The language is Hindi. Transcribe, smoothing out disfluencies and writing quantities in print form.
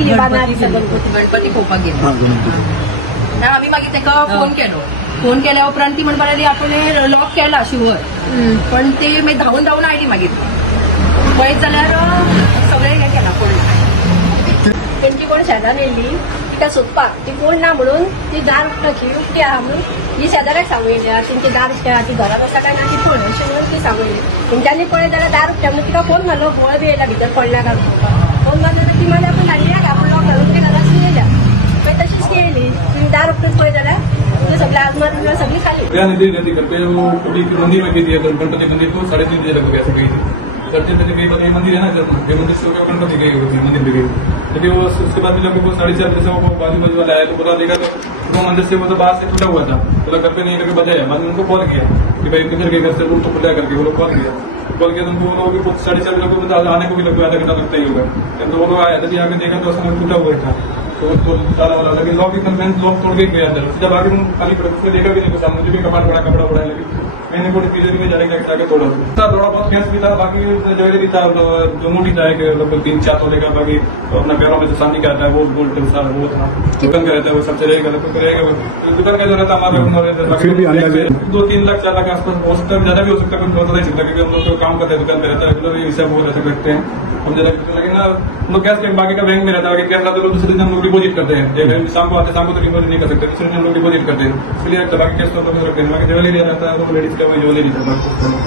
गणपती पळोवपाक गेले आमी मागीर ताका फोन केल्या उपरांत ती म्हणपा लागली आपण लॉक केला शिवर पण ते मागीर धांवून आयली मागीर पळयत जाल्यार सगळे हे केला पडले तेंची कोण शेजान येयली तिका सोदपाक ती कोण ना म्हणून ती दार उक्ती आहा म्हणून ही शेजाऱ्याक सांगून येयली तेंची दार ती घरात आसा काय ना ती कोण अशें म्हणून ती सांगून येयली तेंच्यांनी पळयत जाल्यार दार उक्त्या म्हणून तिका फोन मारलो बोळ बी येयला भितर पडल्या काय फोन मारलो ती मागीर आपण धाडल्या आपण लॉक घालून ते घरात येयल्या मागीर तशीच ती येयली तुम्ही दार उक्तूच पळय जाल्यार सगळे आजमार सगळी खाली मंदिर में गई थी गणपति मंदिर को 3:30 बजे लगभग ऐसे गई थी चर्चे में गई तो ये मंदिर है ना ये मंदिर से गणपति गई हुई थी मंदिर में गई लेकिन वो उसके बाद जब वो 4:30 बजे से वो बाजू वाला आया तो पता लगा तो वो मंदिर से मतलब बाहर से टूटा हुआ था तो घर पे नहीं करके बजाया बाद में उनको कॉल किया कि भाई किधर के घर से रूम तो खुला करके वो लोग कॉल किया तो उनको लोग 4:30 बजे आने को भी लगभग आधा घंटा लगता ही होगा तो वो लोग आया तभी आगे देखा तो उसमें टूटा हुआ था तो ताला वाला लेकिन लॉक एकदम लॉक तोड़ के गया अंदर जब आगे खाली पड़ा देखा भी नहीं कुछ मुझे भी कपड़ा पड़ा लेकिन मैंने पूरी चीजें में जाने का तोड़ा थोड़ा बहुत गैस भी था बाकी जगह भी था जो मोटी था लगभग 3-4 तोले का बाकी अपना पैरों में जो सामने का आता है वो बोल्ट सारा वो था दुकान का रहता है वो सब चलेगा दुकान का जो रहता हमारे 2-3 लाख 4 लाख आसपास हो सकता है ज्यादा भी हो सकता है कुछ पता नहीं सकता क्योंकि हम लोग तो काम करते हैं दुकान पे रहता है हिसाब वो रहता करते हैं हम जरा लेकिन ना लोग कैश के बाकी का बैंक में रहता है कैश रहता है दूसरे दिन हम लोग डिपोजिट करते हैं शाम को आते शाम को तो डिपोजिट नहीं कर सकते दूसरे दिन हम लोग डिपोजिट करते हैं इसलिए बाकी कैश तो रखते हैं बाकी ज्वेलरी रहता है लेडीज का ज्वेलरी रहता है।